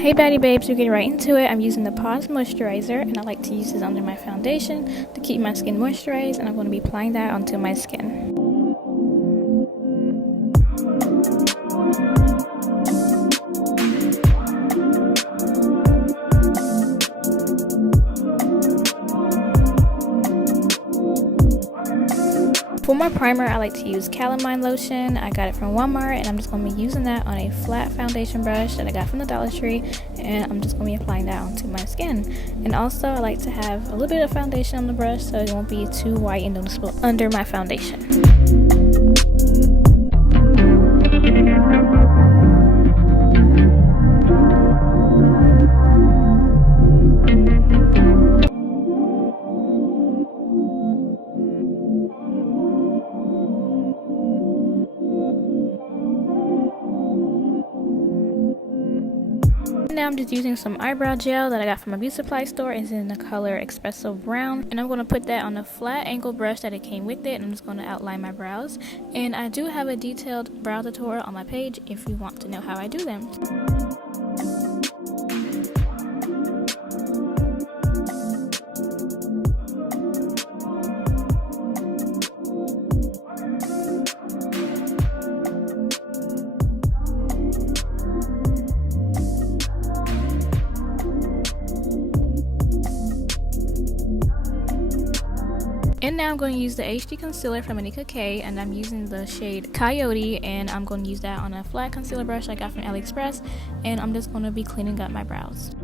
Hey Bday babes, we're getting right into it. I'm using the Pause Moisturizer and I like to use this under my foundation to keep my skin moisturized, and I'm going to be applying that onto my skin. For my primer, I like to use Calamine Lotion. I got it from Walmart, and I'm just going to be using that on a flat foundation brush that I got from the Dollar Tree, and I'm just going to be applying that onto my skin. And also, I like to have a little bit of foundation on the brush so it won't be too white and noticeable under my foundation. Now I'm just using some eyebrow gel that I got from a beauty supply store. It's in the color Espresso Brown, and I'm going to put that on a flat angle brush that it came with it, and I'm just going to outline my brows. And I do have a detailed brow tutorial on my page if you want to know how I do them. And now I'm going to use the HD concealer from NICKA, and I'm using the shade Coyote, and I'm going to use that on a flat concealer brush I got from AliExpress, and I'm just going to be cleaning up my brows.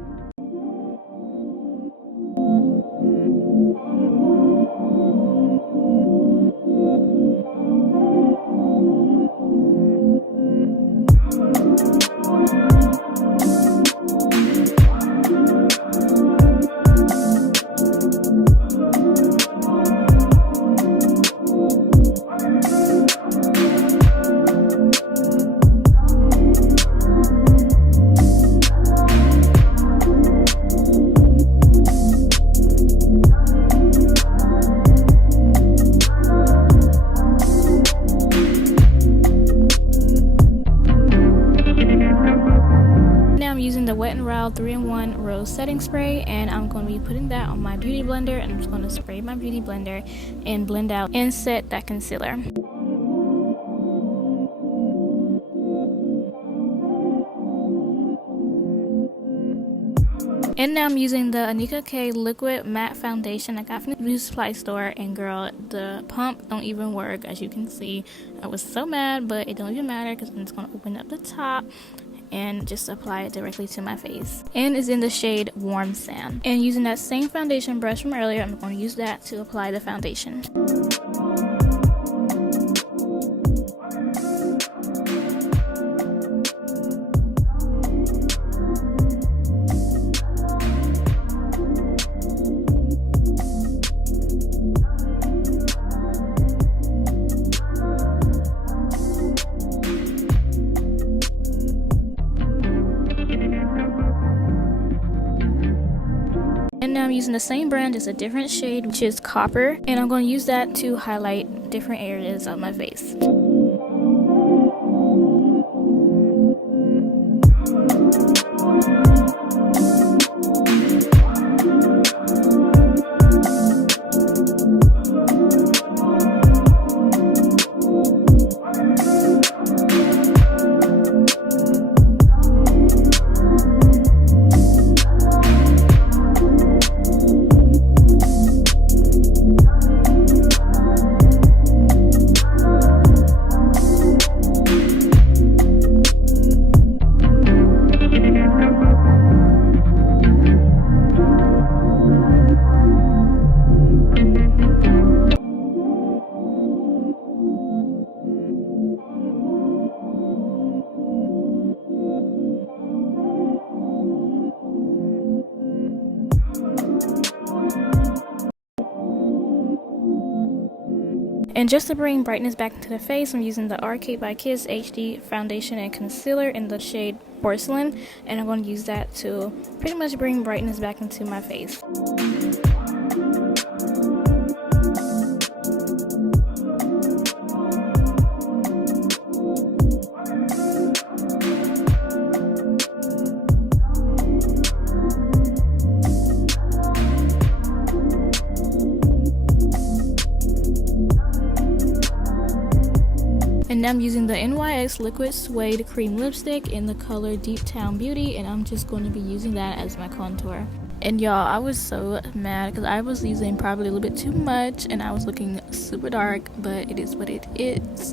The Wet n Wild 3-in-1 Rose Setting Spray, and I'm going to be putting that on my beauty blender, and I'm just going to spray my beauty blender and blend out and set that concealer. And now I'm using the NICKA Liquid Matte Foundation I got from the beauty supply store, and girl, the pump don't even work. As you can see, I was so mad, but it don't even matter because I'm just going to open up the top and just apply it directly to my face. And it's in the shade Warm Sand. And using that same foundation brush from earlier, I'm going to use that to apply the foundation. And now I'm using the same brand, just a different shade, which is Copper, and I'm going to use that to highlight different areas of my face. And just to bring brightness back into the face, I'm using the Arcade by Kiss HD Foundation and Concealer in the shade Porcelain, and I'm going to use that to pretty much bring brightness back into my face. And I'm using the NYX Liquid Suede Cream Lipstick in the color Deep Town Beauty, and I'm just going to be using that as my contour. And y'all, I was so mad because I was using probably a little bit too much and I was looking super dark, but it is what it is.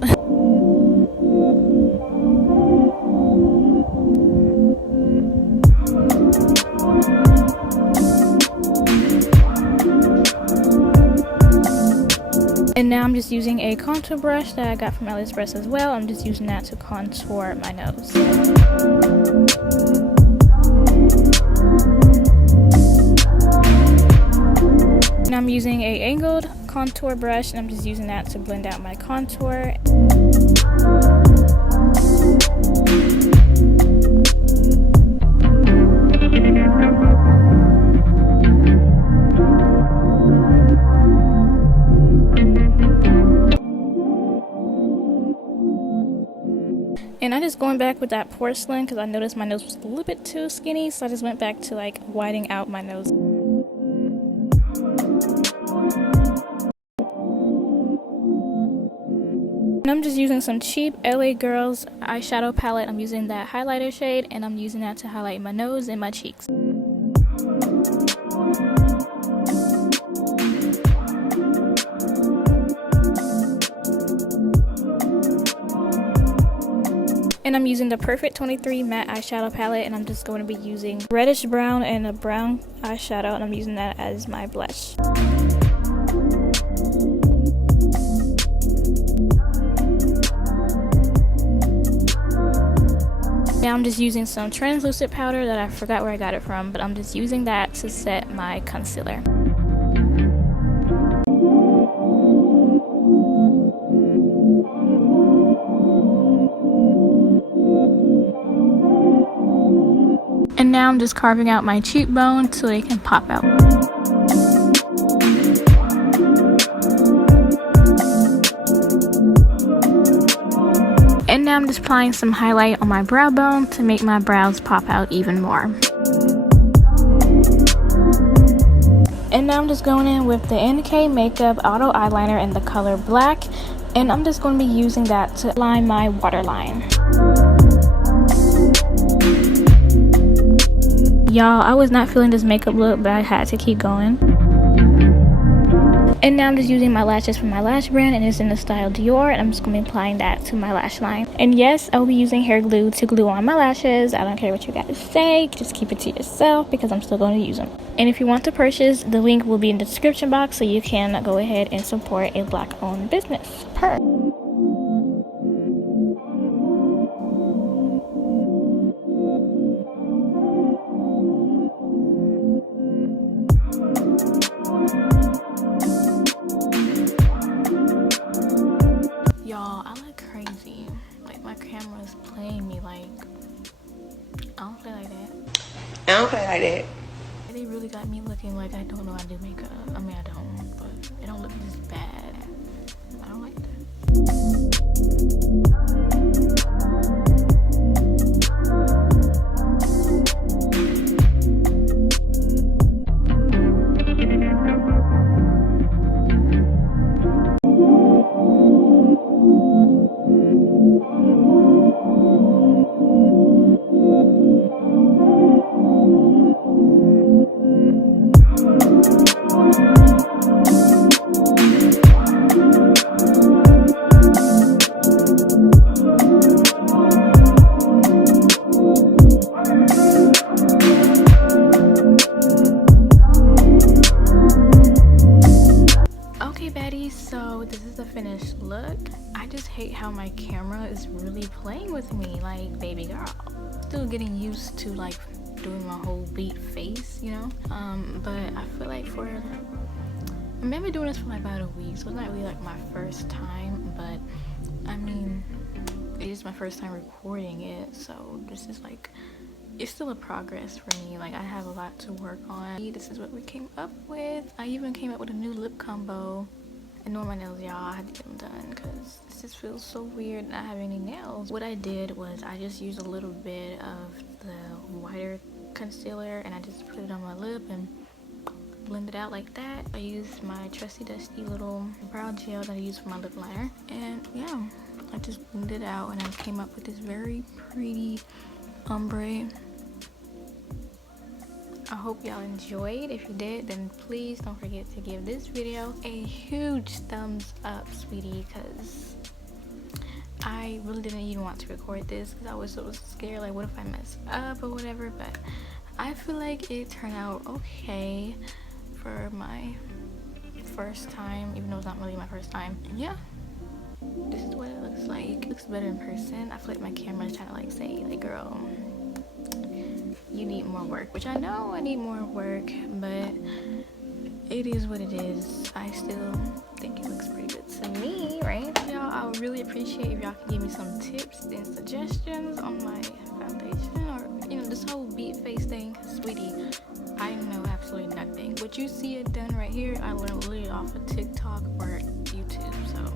And now I'm just using a contour brush that I got from Espresso as well. I'm just using that to contour my nose. And I'm using a angled contour brush, and I'm just using that to blend out my contour. And I just going back with that porcelain because I noticed my nose was a little bit too skinny, so I just went back to like widening out my nose. And I'm just using some cheap LA Girls eyeshadow palette. I'm using that highlighter shade, and I'm using that to highlight my nose and my cheeks. And I'm using the Perfect 23 matte eyeshadow palette, and I'm just going to be using reddish brown and a brown eyeshadow, and I'm using that as my blush. Now I'm just using some translucent powder that I forgot where I got it from, but I'm just using that to set my concealer. And now I'm just carving out my cheekbone so they can pop out. And now I'm just applying some highlight on my brow bone to make my brows pop out even more. And now I'm just going in with the NICKA Makeup Auto Eyeliner in the color black, and I'm just going to be using that to line my waterline. Y'all, I was not feeling this makeup look, but I had to keep going. And now I'm just using my lashes from my lash brand, and it's in the style Dior, and I'm just going to be applying that to my lash line. And yes, I'll be using hair glue to glue on my lashes. I don't care what you guys say, just keep it to yourself because I'm still going to use them. And if you want to purchase, the link will be in the description box, so you can go ahead and support a black-owned business. Y'all, I look crazy. Like, my camera's playing me like, I don't play like that. I don't play like that. They really got me looking like I don't know how to do makeup. I mean, I don't, but it don't look this bad. I don't like that. So this is the finished look. I just hate how my camera is really playing with me, like, baby girl. Still getting used to like doing my whole beat face, you know, but I feel like I've been doing this for like about a week, so it's not really like my first time, but I mean, it is my first time recording it, so this is like, it's still a progress for me. Like, I have a lot to work on. This is what we came up with. I even came up with a new lip combo. And doing my nails, y'all, I had to get them done because this just feels so weird not having any nails. What I did was I just used a little bit of the whiter concealer and I just put it on my lip and blend it out like that. I used my trusty dusty little brow gel that I use for my lip liner, and yeah, I just blended it out and I came up with this very pretty ombre. I hope y'all enjoyed. If you did, then please don't forget to give this video a huge thumbs up, sweetie, because I really didn't even want to record this because I was so scared, like what if I mess up or whatever, but I feel like it turned out okay for my first time, even though it's not really my first time. And yeah, this is what it looks like. It looks better in person. I feel like my camera is trying to like say, like, girl, you need more work, which I know I need more work, but it is what it is. I still think it looks pretty good to me, right? Y'all, I would really appreciate if y'all can give me some tips and suggestions on my foundation, or you know, this whole beat face thing. Sweetie, I know absolutely nothing. What you see it done right here, I learned literally off of TikTok or YouTube, so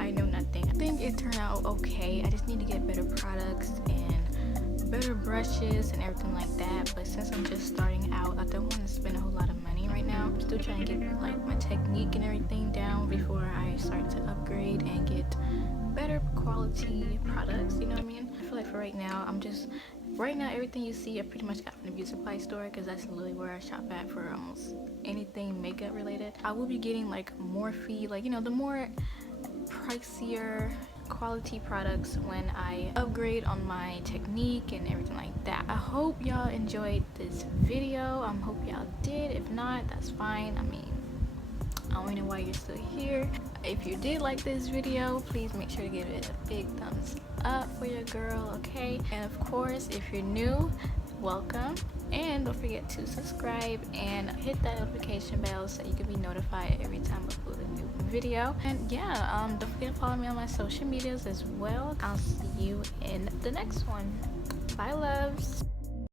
I know nothing. I think it turned out okay. I just need to get better products and better brushes and everything like that, but since I'm just starting out, I don't want to spend a whole lot of money right now. I'm still trying to get like my technique and everything down before I start to upgrade and get better quality products, you know what I mean? I feel like for right now, everything you see I pretty much got from the beauty supply store, because that's literally where I shop at for almost anything makeup related. I will be getting like more like, you know, the more pricier quality products when I upgrade on my technique and everything like that. I hope y'all enjoyed this video. I hope y'all did. If not, that's fine. I mean, I don't know why you're still here. If you did like this video, please make sure to give it a big thumbs up for your girl, okay? And of course, if you're new, welcome, and don't forget to subscribe and hit that notification bell so you can be notified every time I upload a new video. And yeah, don't forget to follow me on my social medias as well. I'll see you in the next one. Bye, loves.